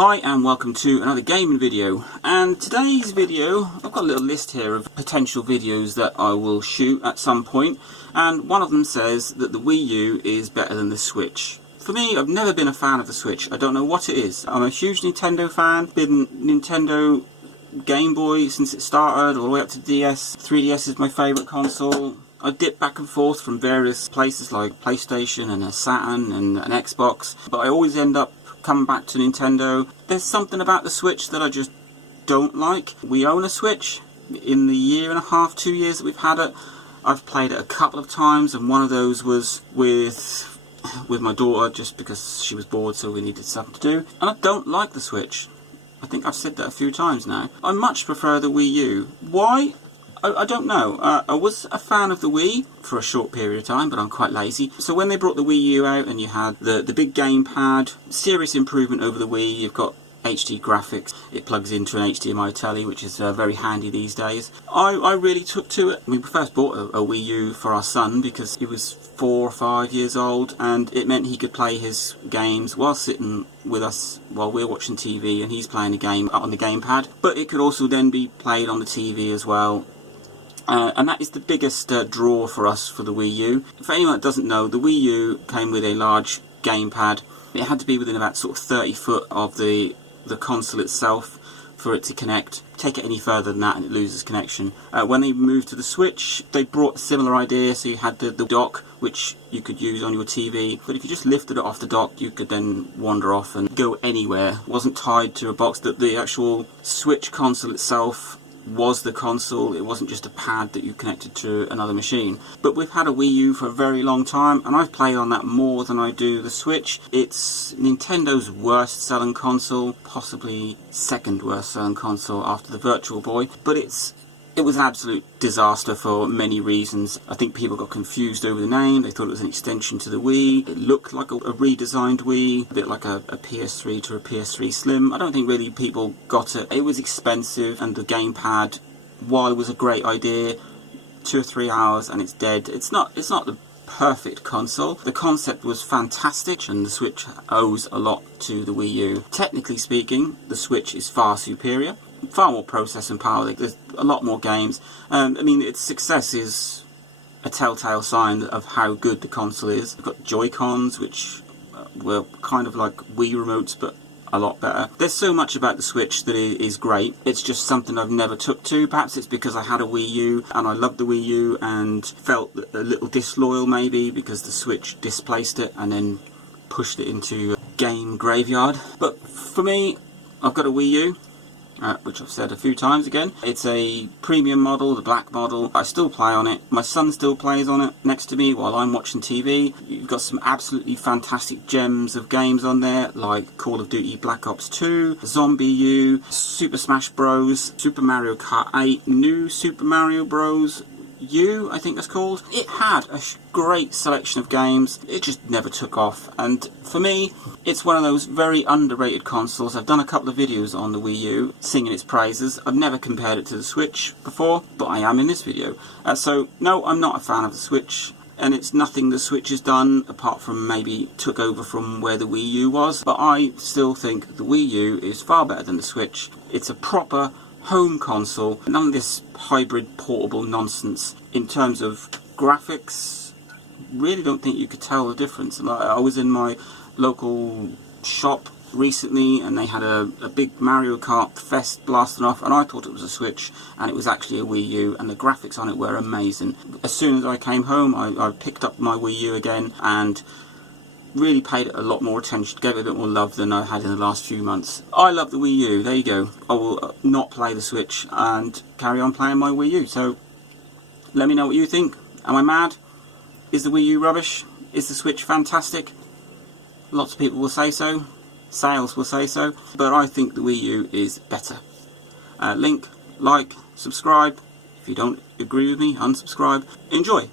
Hi and welcome to another gaming video, and today's video I've got a little list here of potential videos that I will shoot at some point, and one of them says that the Wii U is better than the Switch. For me, I've never been a fan of the Switch. I don't know what it is. I'm a huge Nintendo fan, been Nintendo Game Boy since it started all the way up to DS. 3DS is my favourite console. I dip back and forth from various places like PlayStation and a Saturn and an Xbox, but I always end up coming back to Nintendo. There's something about the Switch that I just don't like. We own a Switch. In the year and a half, 2 years that we've had it, I've played it a couple of times, and one of those was with my daughter just because she was bored, so we needed something to do. And I don't like the Switch. I think I've said that a few times now. I much prefer the Wii U. Why? I don't know. I was a fan of the Wii for a short period of time, but I'm quite lazy. So when they brought the Wii U out and you had the big gamepad, serious improvement over the Wii. You've got HD graphics. It plugs into an HDMI telly, which is very handy these days. I really took to it. We first bought a Wii U for our son because he was 4 or 5 years old, and it meant he could play his games while sitting with us while we're watching TV and he's playing a game on the gamepad. But it could also then be played on the TV as well. And that is the biggest draw for us for the Wii U. For anyone that doesn't know, the Wii U came with a large gamepad. It had to be within about sort of 30 foot of the console itself for it to connect. Take it any further than that and it loses connection. When they moved to the Switch, they brought a similar idea. So you had the dock, which you could use on your TV, but if you just lifted it off the dock, you could then wander off and go anywhere. It wasn't tied to a box. That the actual Switch console itself was the console. It wasn't just a pad that you connected to another machine. But we've had a Wii U for a very long time, and I've played on that more than I do the Switch. It's Nintendo's worst selling console, possibly second worst selling console after the Virtual Boy, but it was an absolute disaster for many reasons. I think people got confused over the name. They thought it was an extension to the Wii. It looked like a redesigned Wii, a bit like a PS3 to a PS3 Slim. I don't think really people got it. It was expensive, and the gamepad, while it was a great idea, 2 or 3 hours and it's dead. It's not the perfect console. The concept was fantastic, and the Switch owes a lot to the Wii U. Technically speaking, the Switch is far superior. Far more processing power. There's a lot more games. I mean, its success is a telltale sign of how good the console is. We've got Joy-Cons, which were kind of like Wii remotes, but a lot better. There's so much about the Switch that is great. It's just something I've never took to. Perhaps it's because I had a Wii U and I loved the Wii U and felt a little disloyal maybe because the Switch displaced it and then pushed it into a game graveyard. But for me, I've got a Wii U. Which I've said a few times again. It's a premium model, the black model. I still play on it. My son still plays on it next to me while I'm watching TV. You've got some absolutely fantastic gems of games on there, like Call of Duty Black Ops 2, Zombie U, Super Smash Bros, Super Mario Kart 8, New Super Mario Bros. U, I think that's called. It had a great selection of games. It just never took off, and for me it's one of those very underrated consoles. I've done a couple of videos on the Wii U singing its praises. I've never compared it to the Switch before, but I am in this video. So no, I'm not a fan of the Switch, and it's nothing the Switch has done apart from maybe took over from where the Wii U was, but I still think the Wii U is far better than the Switch. It's a proper home console, none of this hybrid portable nonsense. In terms of graphics, really don't think you could tell the difference. I was in my local shop recently and they had a big Mario Kart Fest blasting off, and I thought it was a Switch and it was actually a Wii U, and the graphics on it were amazing. As soon as I came home, I picked up my Wii U again and really paid it a lot more attention, gave it a bit more love than I had in the last few months. I love the Wii U, there you go. I will not play the Switch and carry on playing my Wii U. So let me know what you think. Am I mad? Is the Wii U rubbish? Is the Switch fantastic? Lots of people will say so. Sales will say so. But I think the Wii U is better. Like, subscribe. If you don't agree with me, unsubscribe. Enjoy.